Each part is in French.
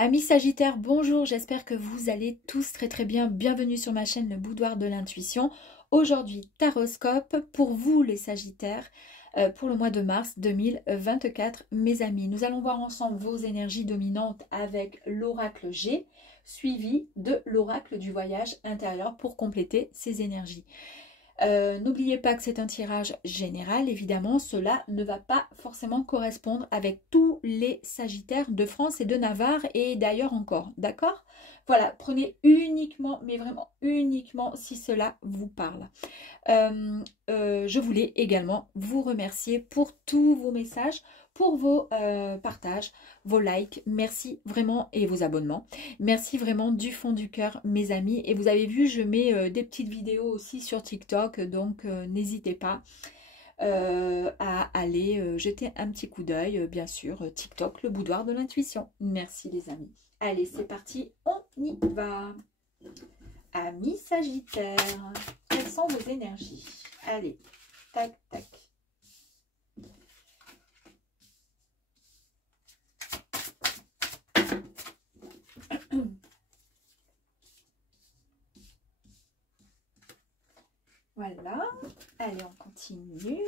Amis Sagittaires, bonjour, j'espère que vous allez tous très très bien. Bienvenue sur ma chaîne Le Boudoir de l'Intuition. Aujourd'hui, taroscope pour vous les Sagittaires pour le mois de mars 2024. Mes amis, nous allons voir ensemble vos énergies dominantes avec l'oracle G, suivi de l'oracle du voyage intérieur pour compléter ces énergies. N'oubliez pas que c'est un tirage général, évidemment, cela ne va pas forcément correspondre avec tous les Sagittaires de France et de Navarre et d'ailleurs encore, d'accord? Voilà, prenez uniquement, mais vraiment uniquement si cela vous parle. Je voulais également vous remercier pour tous vos messages, pour vos partages, vos likes. Merci vraiment et vos abonnements. Merci vraiment du fond du cœur, mes amis. Et vous avez vu, je mets des petites vidéos aussi sur TikTok, donc n'hésitez pas à aller jeter un petit coup d'œil, bien sûr, TikTok, le boudoir de l'intuition. Merci les amis. Allez, c'est parti, on y va. Amis Sagittaires, quelles sont vos énergies? Allez, tac, tac. Voilà, allez, on continue.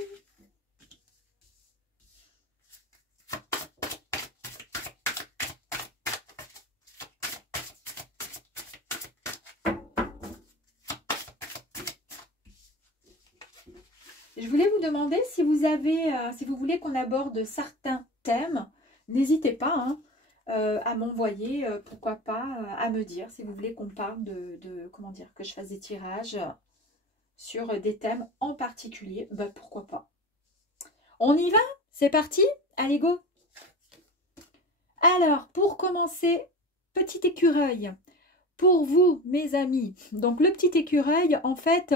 Je voulais vous demander si vous avez, si vous voulez qu'on aborde certains thèmes, n'hésitez pas hein, à m'envoyer, pourquoi pas, à me dire si vous voulez qu'on parle comment dire, que je fasse des tirages sur des thèmes en particulier, bah, pourquoi pas. On y va? C'est parti? Allez, go! Alors, pour commencer, petit écureuil. Pour vous, mes amis, donc le petit écureuil, en fait,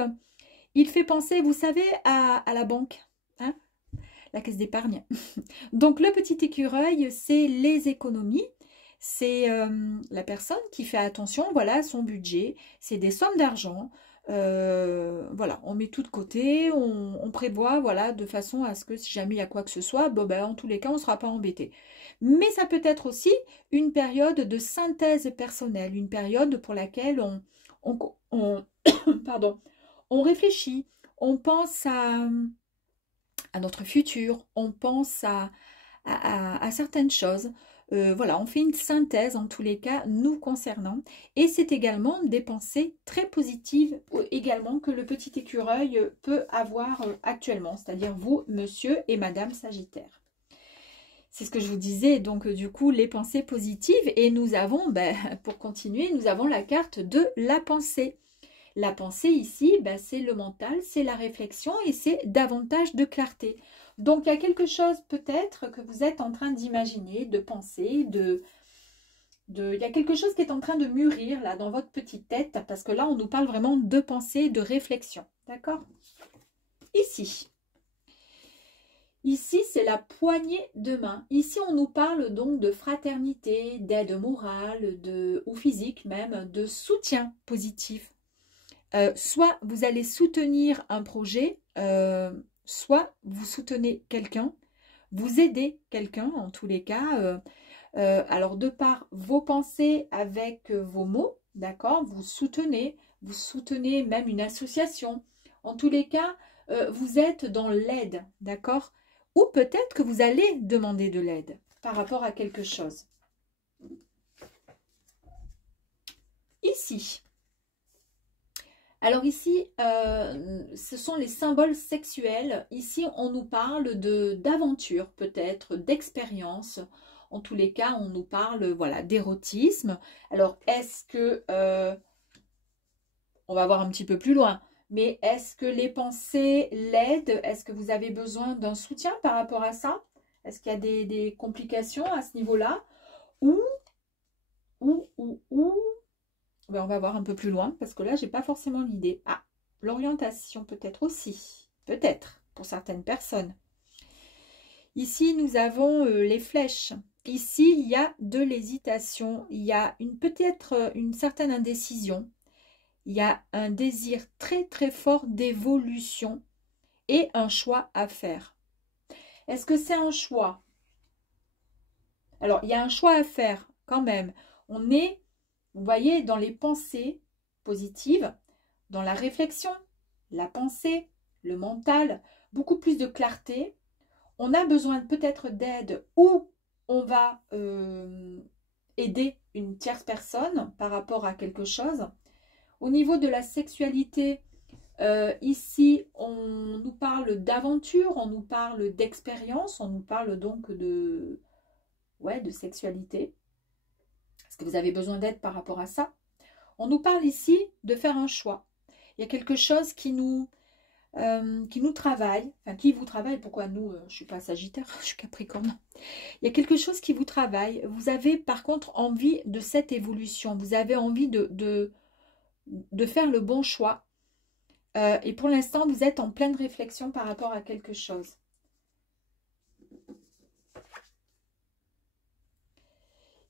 il fait penser, vous savez, à la banque, hein, la caisse d'épargne. Donc le petit écureuil, c'est les économies. C'est la personne qui fait attention, voilà, à son budget. C'est des sommes d'argent. Voilà, on met tout de côté, on prévoit, voilà, de façon à ce que si jamais il y a quoi que ce soit, bon, ben, en tous les cas, on ne sera pas embêté. Mais ça peut être aussi une période de synthèse personnelle, une période pour laquelle pardon, on réfléchit, on pense à notre futur, on pense à certaines choses. Voilà, on fait une synthèse en tous les cas nous concernant. Et c'est également des pensées très positives également que le petit écureuil peut avoir actuellement, c'est-à-dire vous, monsieur et madame Sagittaire. C'est ce que je vous disais, donc du coup, les pensées positives. Et nous avons, ben, pour continuer, nous avons la carte de la pensée. La pensée ici, ben, c'est le mental, c'est la réflexion et c'est davantage de clarté. Donc, il y a quelque chose peut-être que vous êtes en train d'imaginer, de penser, il y a quelque chose qui est en train de mûrir là dans votre petite tête parce que là, on nous parle vraiment de pensée, de réflexion. D'accord? Ici. Ici, c'est la poignée de main. Ici, on nous parle donc de fraternité, d'aide morale, ou physique même, de soutien positif. Soit vous allez soutenir un projet, soit vous soutenez quelqu'un, vous aidez quelqu'un en tous les cas. Alors de par vos pensées avec vos mots, d'accord, vous soutenez même une association. En tous les cas, vous êtes dans l'aide, d'accord? Ou peut-être que vous allez demander de l'aide par rapport à quelque chose. Ici. Alors ici, ce sont les symboles sexuels. Ici, on nous parle d'aventure, peut-être, d'expérience. En tous les cas, on nous parle voilà, d'érotisme. Alors, est-ce que... on va voir un petit peu plus loin. Mais est-ce que les pensées l'aident? Est-ce que vous avez besoin d'un soutien par rapport à ça? Est-ce qu'il y a des complications à ce niveau-là? Ou... Ben, on va voir un peu plus loin parce que là, j'ai pas forcément l'idée. Ah, l'orientation peut-être aussi. Peut-être pour certaines personnes. Ici, nous avons les flèches. Ici, il y a de l'hésitation. Il y a peut-être une certaine indécision. Il y a un désir très très fort d'évolution et un choix à faire. Est-ce que c'est un choix? Alors, il y a un choix à faire quand même. On est, vous voyez, dans les pensées positives, dans la réflexion, la pensée, le mental, beaucoup plus de clarté. On a besoin peut-être d'aide ou on va aider une tierce personne par rapport à quelque chose. Au niveau de la sexualité, ici, on nous parle d'aventure, on nous parle d'expérience, on nous parle donc de, ouais, de sexualité. Est-ce que vous avez besoin d'aide par rapport à ça? On nous parle ici de faire un choix. Il y a quelque chose qui nous travaille, enfin qui vous travaille. Pourquoi nous, je ne suis pas Sagittaire, je suis Capricorne. Il y a quelque chose qui vous travaille. Vous avez par contre envie de cette évolution. Vous avez envie de faire le bon choix. Et pour l'instant, vous êtes en pleine réflexion par rapport à quelque chose.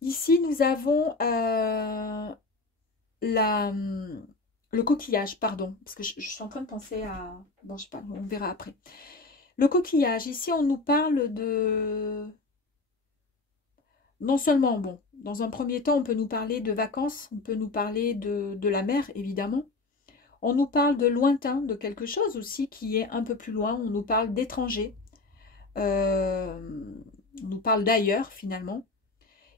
Ici, nous avons le coquillage, pardon, parce que je suis en train de penser à... Bon, je sais pas, on verra après. Le coquillage, ici, on nous parle de... Non seulement, bon, dans un premier temps, on peut nous parler de vacances, on peut nous parler de la mer, évidemment. On nous parle de lointain, de quelque chose aussi qui est un peu plus loin. On nous parle d'étrangers. On nous parle d'ailleurs, finalement.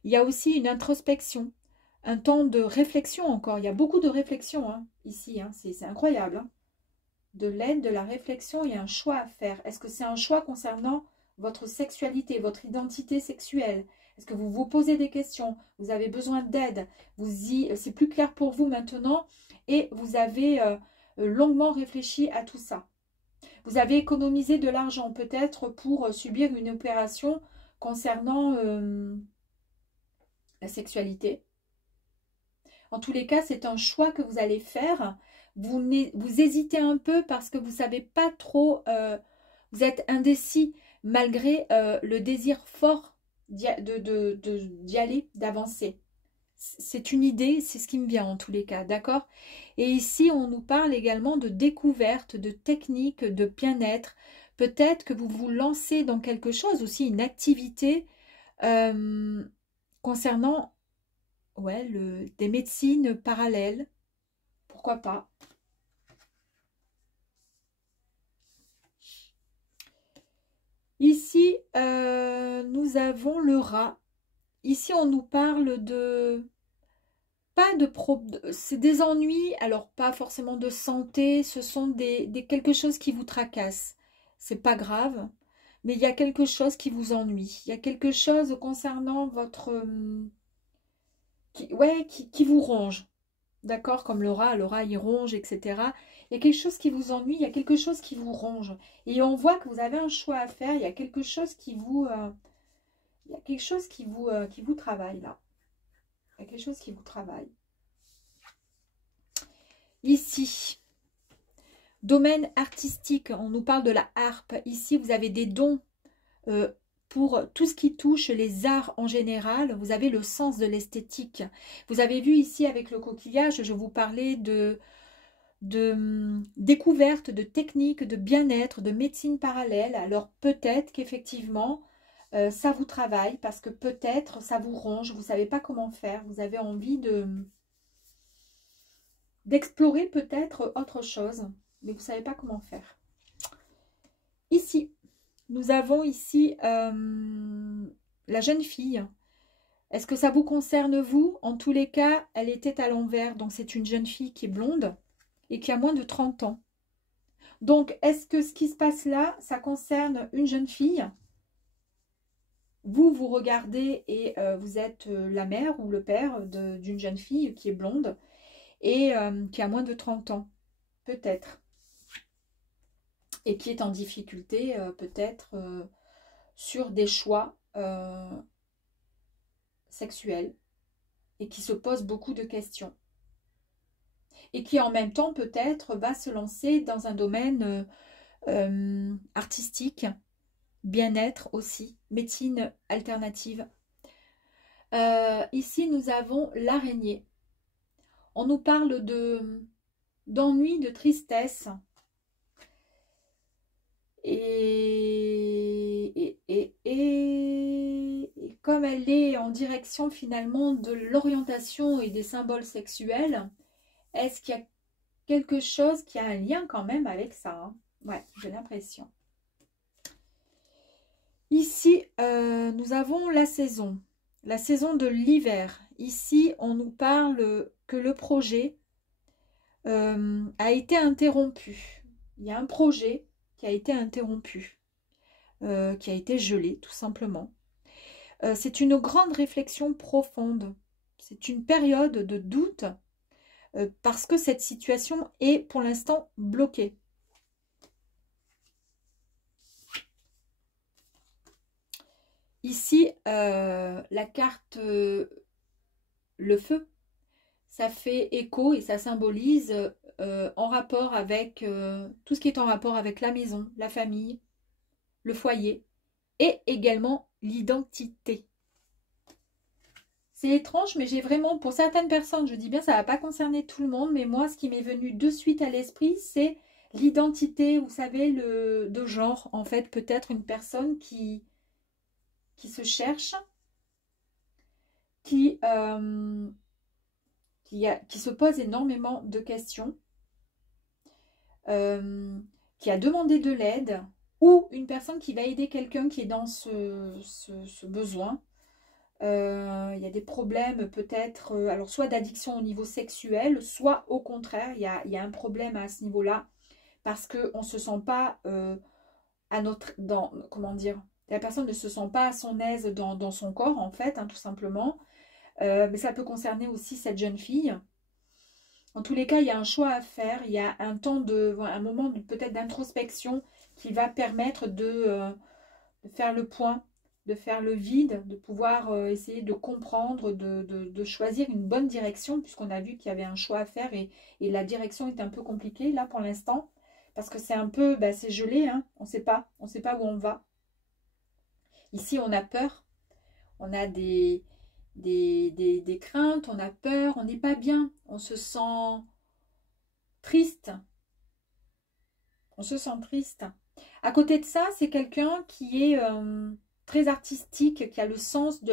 Il y a aussi une introspection, un temps de réflexion encore. Il y a beaucoup de réflexion hein, ici. Hein. C'est incroyable. Hein. De l'aide, de la réflexion et un choix à faire. Est-ce que c'est un choix concernant votre sexualité, votre identité sexuelle? Est-ce que vous vous posez des questions? Vous avez besoin d'aide? C'est plus clair pour vous maintenant et vous avez longuement réfléchi à tout ça. Vous avez économisé de l'argent peut-être pour subir une opération concernant la sexualité. En tous les cas, c'est un choix que vous allez faire. Vous hésitez un peu parce que vous ne savez pas trop, vous êtes indécis malgré le désir fort d'y aller, d'avancer. C'est une idée, c'est ce qui me vient en tous les cas, d'accord? Et ici, on nous parle également de découverte, de technique, de bien-être. Peut-être que vous vous lancez dans quelque chose, aussi une activité concernant ouais, des médecines parallèles. Pourquoi pas? Ici, nous avons le rat. Ici, on nous parle de... Pas de c'est des ennuis, alors pas forcément de santé, ce sont quelque chose qui vous tracasse. C'est pas grave, mais il y a quelque chose qui vous ennuie. Il y a quelque chose concernant votre... qui vous ronge. D'accord? Comme le rat il ronge, etc. Il y a quelque chose qui vous ennuie, il y a quelque chose qui vous ronge. Et on voit que vous avez un choix à faire, il y a quelque chose qui vous... il y a quelque chose qui vous travaille là. Il y a quelque chose qui vous travaille. Ici, domaine artistique, on nous parle de la harpe. Ici, vous avez des dons pour tout ce qui touche les arts en général. Vous avez le sens de l'esthétique. Vous avez vu ici avec le coquillage, je vous parlais de découverte, de techniques, de bien-être, de médecine parallèle. Alors peut-être qu'effectivement, ça vous travaille parce que peut-être ça vous ronge, vous ne savez pas comment faire, vous avez envie d'explorer peut-être autre chose, mais vous ne savez pas comment faire. Ici, nous avons ici la jeune fille. Est-ce que ça vous concerne vous? En tous les cas, elle était à l'envers, donc c'est une jeune fille qui est blonde et qui a moins de 30 ans. Donc, est-ce que ce qui se passe là, ça concerne une jeune fille? Vous regardez et vous êtes la mère ou le père d'une jeune fille qui est blonde et qui a moins de 30 ans, peut-être. Et qui est en difficulté, peut-être, sur des choix sexuels et qui se pose beaucoup de questions. Et qui en même temps, peut-être, va se lancer dans un domaine artistique, bien-être aussi, médecine alternative. Ici, nous avons l'araignée. On nous parle d'ennui, de tristesse. Et comme elle est en direction finalement de l'orientation et des symboles sexuels, est-ce qu'il y a quelque chose qui a un lien quand même avec ça, hein? Ouais, j'ai l'impression. Ici, nous avons la saison de l'hiver. Ici, on nous parle que le projet a été interrompu. Il y a un projet qui a été interrompu, qui a été gelé, tout simplement. C'est une grande réflexion profonde. C'est une période de doute parce que cette situation est pour l'instant bloquée. Ici, la carte le feu, ça fait écho et ça symbolise en rapport avec tout ce qui est en rapport avec la maison, la famille, le foyer et également l'identité. C'est étrange, mais j'ai vraiment, pour certaines personnes, je dis bien, ça ne va pas concerner tout le monde, mais moi, ce qui m'est venu de suite à l'esprit, c'est l'identité, vous savez, de genre. En fait, peut-être une personne qui se cherche, qui se pose énormément de questions, qui a demandé de l'aide, ou une personne qui va aider quelqu'un qui est dans ce besoin. Il y a des problèmes peut-être, alors soit d'addiction au niveau sexuel, soit au contraire, il y a un problème à ce niveau-là, parce qu'on ne se sent pas comment dire, la personne ne se sent pas à son aise dans son corps, en fait, hein, tout simplement. Mais ça peut concerner aussi cette jeune fille. En tous les cas, il y a un choix à faire, il y a un moment peut-être d'introspection qui va permettre de faire le point, de faire le vide, de pouvoir essayer de comprendre, de choisir une bonne direction, puisqu'on a vu qu'il y avait un choix à faire et la direction est un peu compliquée là pour l'instant, parce que c'est un peu, c'est gelé, hein, on ne sait pas où on va. Ici, on a peur, on a des craintes, on a peur, on n'est pas bien, on se sent triste. On se sent triste. À côté de ça, c'est quelqu'un qui est très artistique, qui a le sens de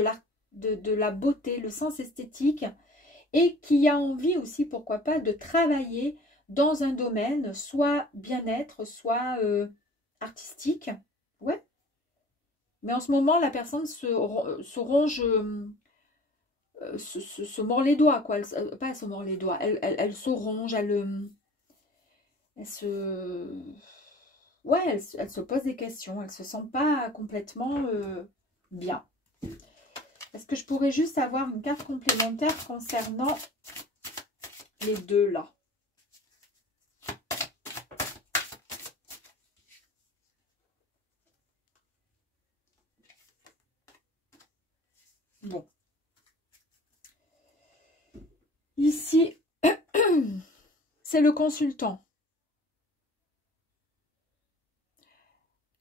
la beauté, le sens esthétique, et qui a envie aussi, pourquoi pas, de travailler dans un domaine, soit bien-être, soit artistique. Ouais. Mais en ce moment, la personne se ronge, se mord les doigts, quoi. Pas elle se mord les doigts, elle se ronge, elle se... Ouais, elle se pose des questions, elle se sent pas complètement bien. Est-ce que je pourrais juste avoir une carte complémentaire concernant les deux là? Bon. Ici, c'est le consultant.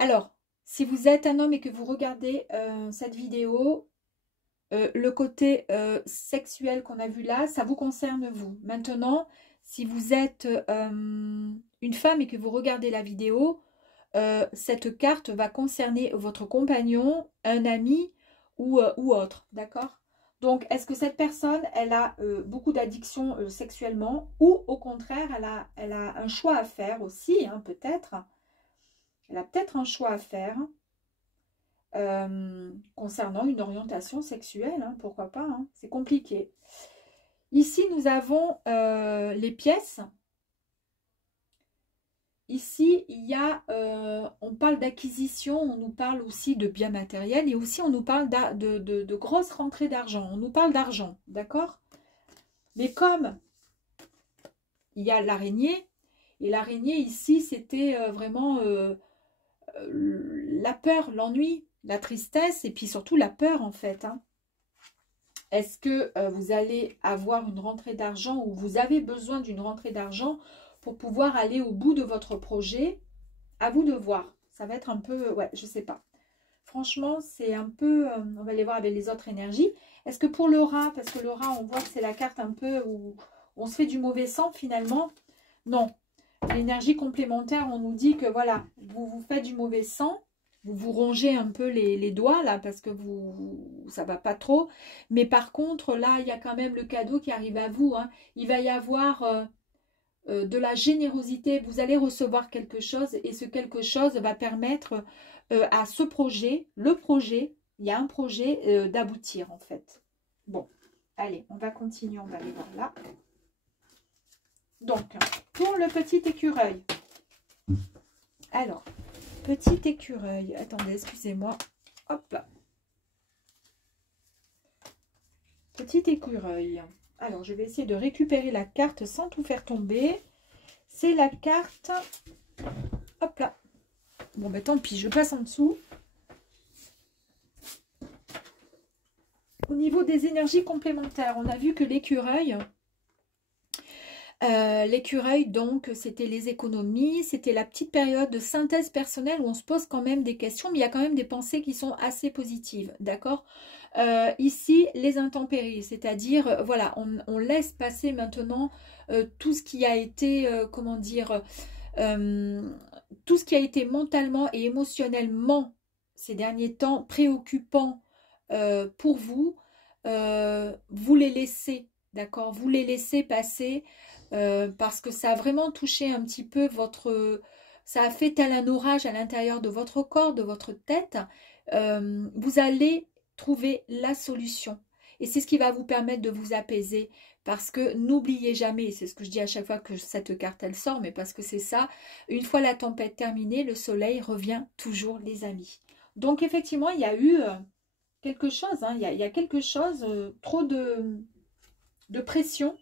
Alors, si vous êtes un homme et que vous regardez cette vidéo, le côté sexuel qu'on a vu là, ça vous concerne vous. Maintenant, si vous êtes une femme et que vous regardez la vidéo, cette carte va concerner votre compagnon, un ami ou autre, d'accord? Donc, est-ce que cette personne, elle a beaucoup d'addiction sexuellement ou au contraire, elle a un choix à faire aussi, hein, peut-être. Elle a peut-être un choix à faire concernant une orientation sexuelle, hein, pourquoi pas, hein, c'est compliqué. Ici, nous avons les pièces. Ici, il y a, on parle d'acquisition, on nous parle aussi de biens matériels et aussi on nous parle de grosses rentrées d'argent. On nous parle d'argent, d'accord? Mais comme il y a l'araignée, et l'araignée ici, c'était vraiment la peur, l'ennui, la tristesse et puis surtout la peur en fait. Hein. Est-ce que vous allez avoir une rentrée d'argent ou vous avez besoin d'une rentrée d'argent pour pouvoir aller au bout de votre projet? À vous de voir. Ça va être un peu... Ouais, je sais pas. Franchement, c'est un peu... on va aller voir avec les autres énergies. Est-ce que pour le rat, parce que le rat, on voit que c'est la carte un peu où on se fait du mauvais sang finalement. Non. L'énergie complémentaire, on nous dit que voilà, vous vous faites du mauvais sang. vous rongez un peu les doigts là parce que ça va pas trop. Mais par contre, là, il y a quand même le cadeau qui arrive à vous. Hein. Il va y avoir de la générosité. Vous allez recevoir quelque chose et ce quelque chose va permettre à ce projet, il y a un projet d'aboutir en fait. Bon, allez, on va continuer, on va aller voir là. Donc, pour le petit écureuil. Alors, petit écureuil. Attendez, excusez-moi. Hop là. Petit écureuil. Alors, je vais essayer de récupérer la carte sans tout faire tomber. C'est la carte... Hop là. Bon, ben tant pis, je passe en dessous. Au niveau des énergies complémentaires, on a vu que l'écureuil... l'écureuil, donc, c'était les économies, c'était la petite période de synthèse personnelle où on se pose quand même des questions, mais il y a quand même des pensées qui sont assez positives, d'accord? Ici, les intempéries, c'est-à-dire, voilà, on laisse passer maintenant tout ce qui a été, comment dire, tout ce qui a été mentalement et émotionnellement ces derniers temps préoccupant pour vous, vous les laissez, d'accord? Vous les laissez passer. Parce que ça a vraiment touché un petit peu votre... Ça a fait tel un orage à l'intérieur de votre corps, de votre tête. Vous allez trouver la solution. Et c'est ce qui va vous permettre de vous apaiser. Parce que n'oubliez jamais, c'est ce que je dis à chaque fois que cette carte elle sort, mais parce que c'est ça, une fois la tempête terminée, le soleil revient toujours, les amis. Donc effectivement, il y a eu quelque chose, hein, il y a quelque chose, trop de pression.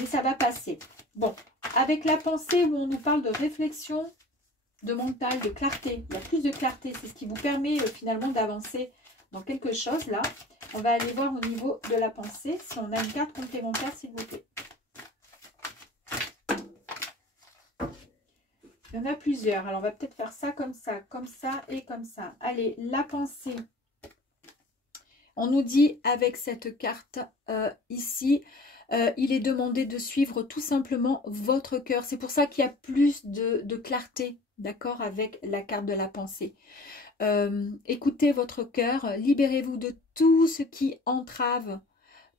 Mais ça va passer. Bon, avec la pensée où on nous parle de réflexion, de mental, de clarté. Il y a plus de clarté. C'est ce qui vous permet finalement d'avancer dans quelque chose là. On va aller voir au niveau de la pensée si on a une carte complémentaire, s'il vous plaît. Il y en a plusieurs. Alors, on va peut-être faire ça et comme ça. Allez, la pensée. On nous dit avec cette carte ici... il est demandé de suivre tout simplement votre cœur. C'est pour ça qu'il y a plus de clarté, d'accord, avec la carte de la pensée. Écoutez votre cœur, libérez-vous de tout ce qui entrave,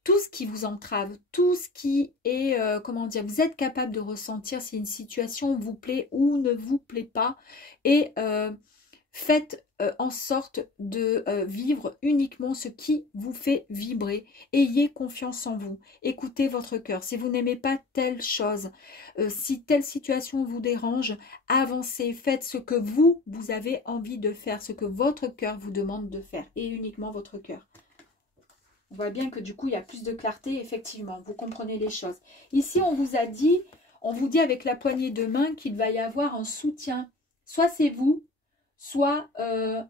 tout ce qui vous entrave, tout ce qui est, comment dire, vous êtes capable de ressentir si une situation vous plaît ou ne vous plaît pas. Et faites en sorte de vivre uniquement ce qui vous fait vibrer. Ayez confiance en vous. Écoutez votre cœur. Si vous n'aimez pas telle chose, si telle situation vous dérange, avancez. Faites ce que vous avez envie de faire, ce que votre cœur vous demande de faire. Et uniquement votre cœur. On voit bien que du coup, il y a plus de clarté, effectivement. Vous comprenez les choses. Ici, on vous dit avec la poignée de main qu'il va y avoir un soutien. Soit c'est vous, soit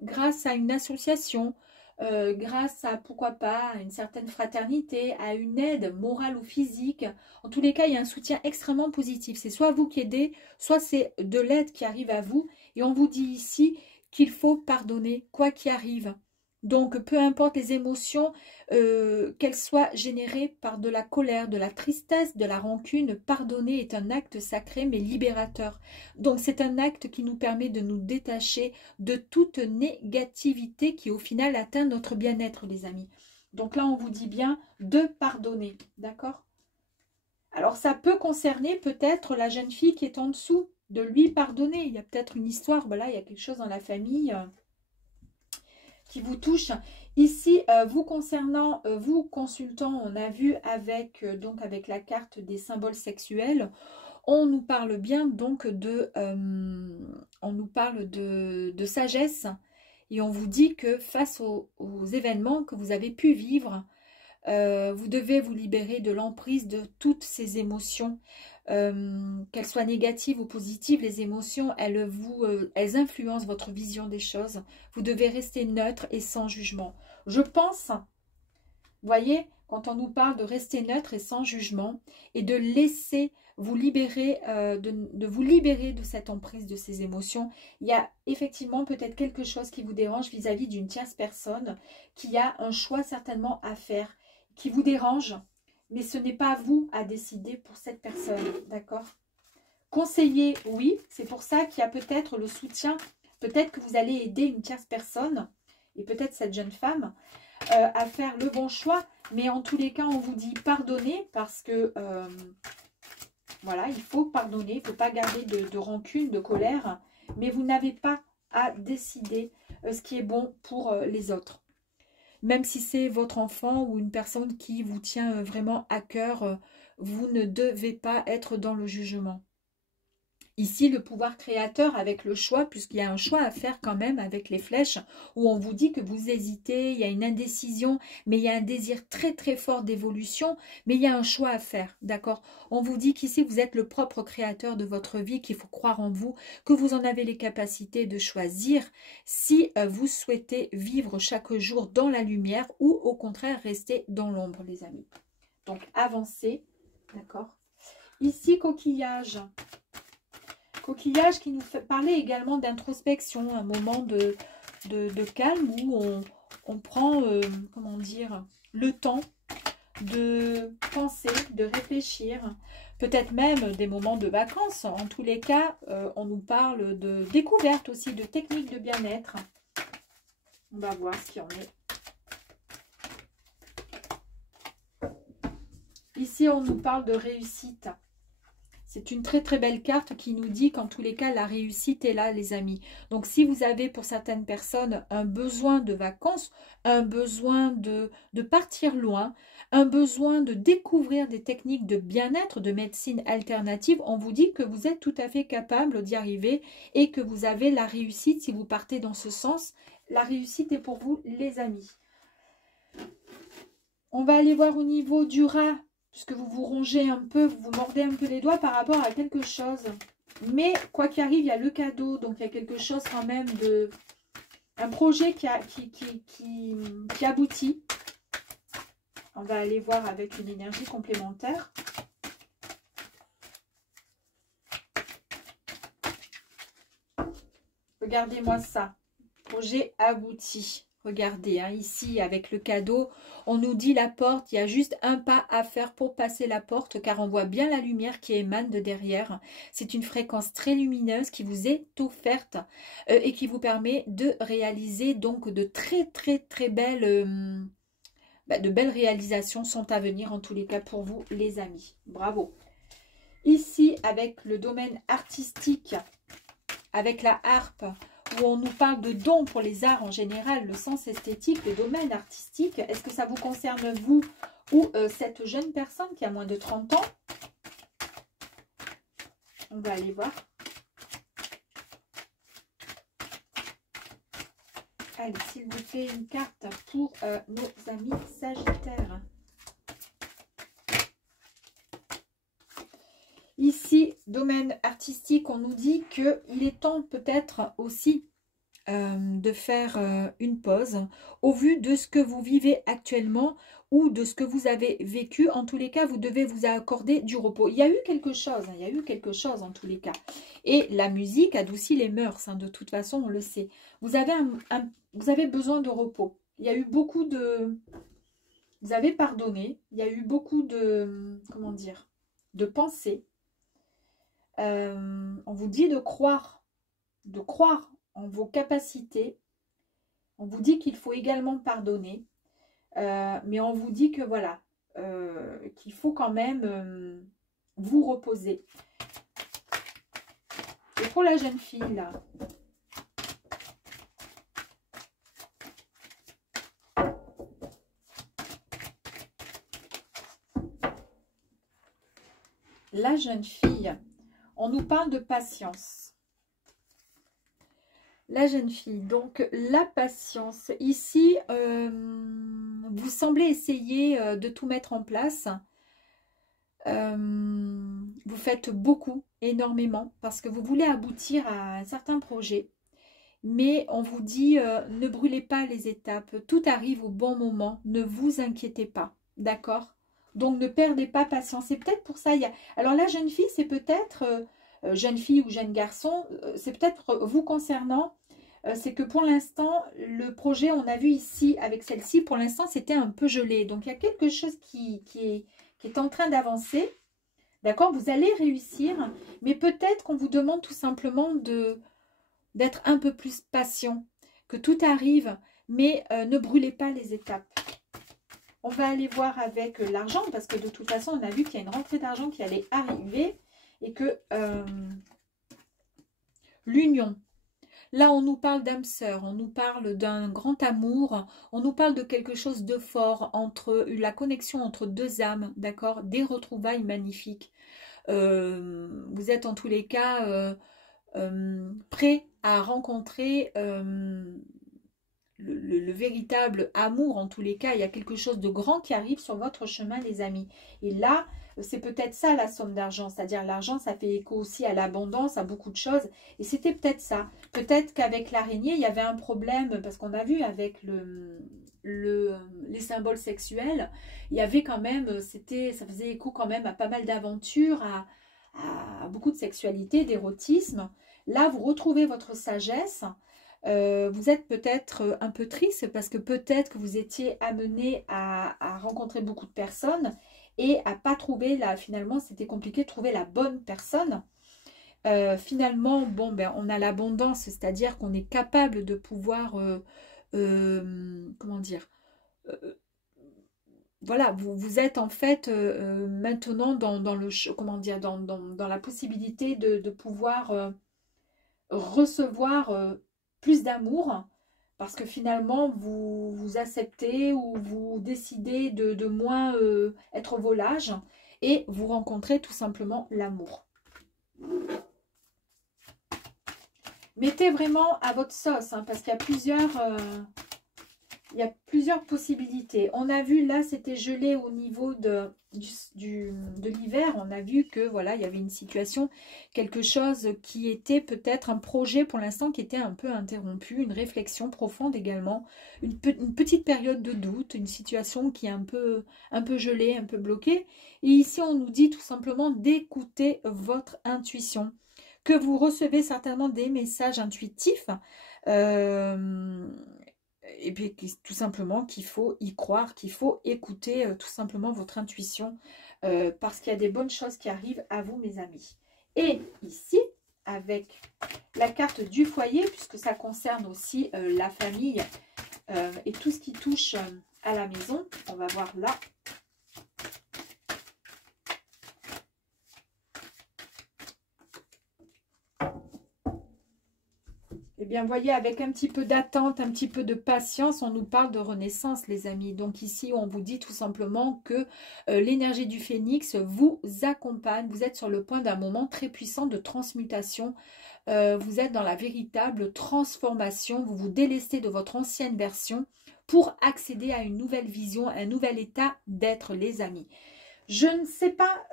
grâce à une association, grâce à, pourquoi pas, à une certaine fraternité, à une aide morale ou physique. En tous les cas, il y a un soutien extrêmement positif. C'est soit vous qui aidez, soit c'est de l'aide qui arrive à vous. Et on vous dit ici qu'il faut pardonner, quoi qu'il arrive. Donc, peu importe les émotions, qu'elles soient générées par de la colère, de la tristesse, de la rancune, pardonner est un acte sacré mais libérateur. Donc, c'est un acte qui nous permet de nous détacher de toute négativité qui, au final, atteint notre bien-être, les amis. Donc là, on vous dit bien de pardonner, d'accord? Alors, ça peut concerner peut-être la jeune fille qui est en dessous, de lui pardonner. Il y a peut-être une histoire, voilà, il y a quelque chose dans la famille... qui vous touche. Ici, vous concernant, vous consultant, on a vu avec, donc avec la carte des symboles sexuels, on nous parle bien donc on nous parle de sagesse et on vous dit que face aux événements que vous avez pu vivre, vous devez vous libérer de l'emprise de toutes ces émotions, qu'elles soient négatives ou positives. Les émotions, elles influencent votre vision des choses. Vous devez rester neutre et sans jugement. Je pense, vous voyez, quand on nous parle de rester neutre et sans jugement et de laisser vous libérer, de vous libérer de cette emprise de ces émotions, il y a effectivement peut-être quelque chose qui vous dérange vis-à-vis d'une tierce personne qui a un choix certainement à faire, qui vous dérange, mais ce n'est pas à vous à décider pour cette personne, d'accord? Conseiller, oui, c'est pour ça qu'il y a peut-être le soutien Peut-être que vous allez aider une tierce personne, et peut-être cette jeune femme, à faire le bon choix. Mais en tous les cas, on vous dit pardonnez parce que, voilà, il faut pardonner. Il ne faut pas garder de rancune, de colère. Mais vous n'avez pas à décider ce qui est bon pour les autres. Même si c'est votre enfant ou une personne qui vous tient vraiment à cœur, vous ne devez pas être dans le jugement. Ici, le pouvoir créateur avec le choix, puisqu'il y a un choix à faire quand même avec les flèches, où on vous dit que vous hésitez, il y a une indécision, mais il y a un désir très très fort d'évolution, mais il y a un choix à faire, d'accord? On vous dit qu'ici, vous êtes le propre créateur de votre vie, qu'il faut croire en vous, que vous en avez les capacités de choisir si vous souhaitez vivre chaque jour dans la lumière ou au contraire rester dans l'ombre, les amis. Donc, avancez, d'accord? Ici, coquillage. Coquillage qui nous fait parler également d'introspection, un moment de calme où on prend, comment dire, le temps de penser, de réfléchir, peut-être même des moments de vacances. En tous les cas, on nous parle de découverte aussi, de techniques de bien-être. On va voir ce qu'il y en est. Ici, on nous parle de réussite. C'est une très très belle carte qui nous dit qu'en tous les cas, la réussite est là, les amis. Donc, si vous avez pour certaines personnes un besoin de vacances, un besoin de partir loin, un besoin de découvrir des techniques de bien-être, de médecine alternative, on vous dit que vous êtes tout à fait capable d'y arriver et que vous avez la réussite si vous partez dans ce sens. La réussite est pour vous, les amis. On va aller voir au niveau du rat. Puisque vous vous rongez un peu, vous vous mordez un peu les doigts par rapport à quelque chose. Mais quoi qu'il arrive, il y a le cadeau. Donc il y a quelque chose quand même de... Un projet qui aboutit. On va aller voir avec une énergie complémentaire. Regardez-moi ça. Projet abouti. Regardez, hein, ici, avec le cadeau, on nous dit la porte, il y a juste un pas à faire pour passer la porte, car on voit bien la lumière qui émane de derrière. C'est une fréquence très lumineuse qui vous est offerte et qui vous permet de réaliser donc de très belles, de belles réalisations sont à venir en tous les cas pour vous, les amis. Bravo. Ici, avec le domaine artistique, avec la harpe, où on nous parle de dons pour les arts en général, le sens esthétique, le domaine artistique. Est-ce que ça vous concerne vous ou cette jeune personne qui a moins de 30 ans? On va aller voir. Allez, s'il vous plaît, une carte pour nos amis Sagittaires. Ici, domaine artistique, on nous dit qu'il est temps peut-être aussi de faire une pause au vu de ce que vous vivez actuellement ou de ce que vous avez vécu. En tous les cas, vous devez vous accorder du repos. Il y a eu quelque chose, hein, il y a eu quelque chose en tous les cas. Et la musique adoucit les mœurs, hein, de toute façon, on le sait. Vous avez, vous avez besoin de repos. Il y a eu beaucoup de... Vous avez pardonné. Il y a eu beaucoup de... Comment dire? De pensées. On vous dit de croire en vos capacités. On vous dit qu'il faut également pardonner, mais on vous dit que voilà, qu'il faut quand même vous reposer. Et pour la jeune fille, là, la jeune fille, on nous parle de patience. La jeune fille, donc la patience. Ici, vous semblez essayer de tout mettre en place. Vous faites beaucoup, énormément, parce que vous voulez aboutir à un certain projet. Mais on vous dit, ne brûlez pas les étapes. Tout arrive au bon moment. Ne vous inquiétez pas. D'accord? Donc, ne perdez pas patience. C'est peut-être pour ça. Alors, la jeune fille, c'est peut-être... jeune fille ou jeune garçon, c'est peut-être vous concernant, c'est que pour l'instant, le projet, on a vu ici avec celle-ci, pour l'instant, c'était un peu gelé. Donc, il y a quelque chose qui est en train d'avancer. D'accord? Vous allez réussir, mais peut-être qu'on vous demande tout simplement d'être un peu plus patient, que tout arrive, mais ne brûlez pas les étapes. On va aller voir avec l'argent, parce que de toute façon, on a vu qu'il y a une rentrée d'argent qui allait arriver, et que l'union, là, on nous parle d'âme sœur, on nous parle d'un grand amour, on nous parle de quelque chose de fort, entre la connexion entre deux âmes, d'accord, des retrouvailles magnifiques. Vous êtes en tous les cas prêts à rencontrer le véritable amour. En tous les cas, il y a quelque chose de grand qui arrive sur votre chemin, les amis. Et là, c'est peut-être ça la somme d'argent, c'est-à-dire l'argent, ça fait écho aussi à l'abondance, à beaucoup de choses. Et c'était peut-être ça. Peut-être qu'avec l'araignée, il y avait un problème, parce qu'on a vu avec les symboles sexuels, il y avait quand même, ça faisait écho quand même à pas mal d'aventures, à beaucoup de sexualité, d'érotisme. Là, vous retrouvez votre sagesse. Vous êtes peut-être un peu triste parce que peut-être que vous étiez amené à rencontrer beaucoup de personnes et à pas trouver, finalement c'était compliqué de trouver la bonne personne. Finalement, bon, ben, on a l'abondance, c'est-à-dire qu'on est capable de pouvoir, comment dire, voilà, vous êtes en fait maintenant comment dire, dans la possibilité de pouvoir recevoir plus d'amour, parce que finalement vous acceptez ou vous décidez de moins être volage et vous rencontrez tout simplement l'amour. Mettez vraiment à votre sauce, hein, parce qu'il y a plusieurs possibilités. On a vu là, c'était gelé au niveau de l'hiver. On a vu que voilà, il y avait une situation, quelque chose qui était peut-être un projet pour l'instant qui était un peu interrompu, une réflexion profonde également, une petite période de doute, une situation qui est un peu gelée, un peu bloquée. Et ici, on nous dit tout simplement d'écouter votre intuition, que vous recevez certainement des messages intuitifs. Et puis tout simplement qu'il faut y croire, qu'il faut écouter tout simplement votre intuition, parce qu'il y a des bonnes choses qui arrivent à vous, mes amis. Et ici, avec la carte du foyer, puisque ça concerne aussi la famille et tout ce qui touche à la maison, on va voir là. Eh bien, vous voyez, avec un petit peu d'attente, un petit peu de patience, on nous parle de renaissance, les amis. Donc ici, on vous dit tout simplement que l'énergie du phénix vous accompagne. Vous êtes sur le point d'un moment très puissant de transmutation. Vous êtes dans la véritable transformation. Vous vous délestez de votre ancienne version pour accéder à une nouvelle vision, un nouvel état d'être, les amis. Je ne sais pas...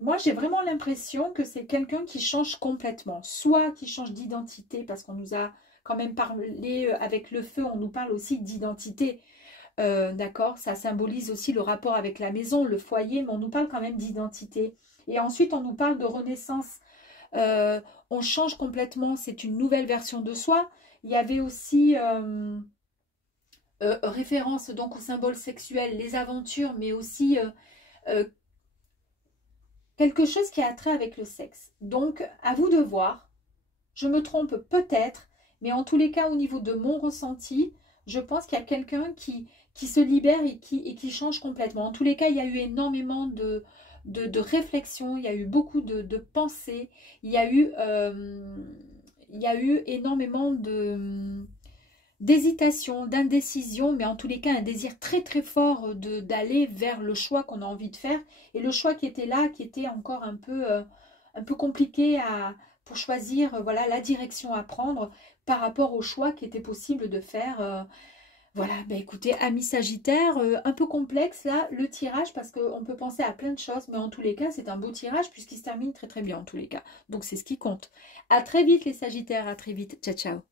moi, j'ai vraiment l'impression que c'est quelqu'un qui change complètement. Soit qui change d'identité, parce qu'on nous a quand même parlé avec le feu, on nous parle aussi d'identité. D'accord, ça symbolise aussi le rapport avec la maison, le foyer, mais on nous parle quand même d'identité. Et ensuite, on nous parle de renaissance. On change complètement, c'est une nouvelle version de soi. Il y avait aussi... référence donc au symbole sexuel, les aventures, mais aussi... quelque chose qui a trait avec le sexe. Donc, à vous de voir. Je me trompe peut-être, mais en tous les cas, au niveau de mon ressenti, je pense qu'il y a quelqu'un qui se libère et qui change complètement. En tous les cas, il y a eu énormément de réflexion, il y a eu beaucoup de pensées, il y a eu énormément d'hésitation, d'indécision, mais en tous les cas un désir très très fort d'aller vers le choix qu'on a envie de faire, et le choix qui était là, qui était encore un peu compliqué pour choisir voilà, la direction à prendre par rapport au choix qui était possible de faire. Voilà, ben écoutez, amis Sagittaire, un peu complexe là le tirage, parce qu'on peut penser à plein de choses, mais en tous les cas c'est un beau tirage puisqu'il se termine très très bien en tous les cas, donc c'est ce qui compte. À très vite les Sagittaires, à très vite, ciao ciao.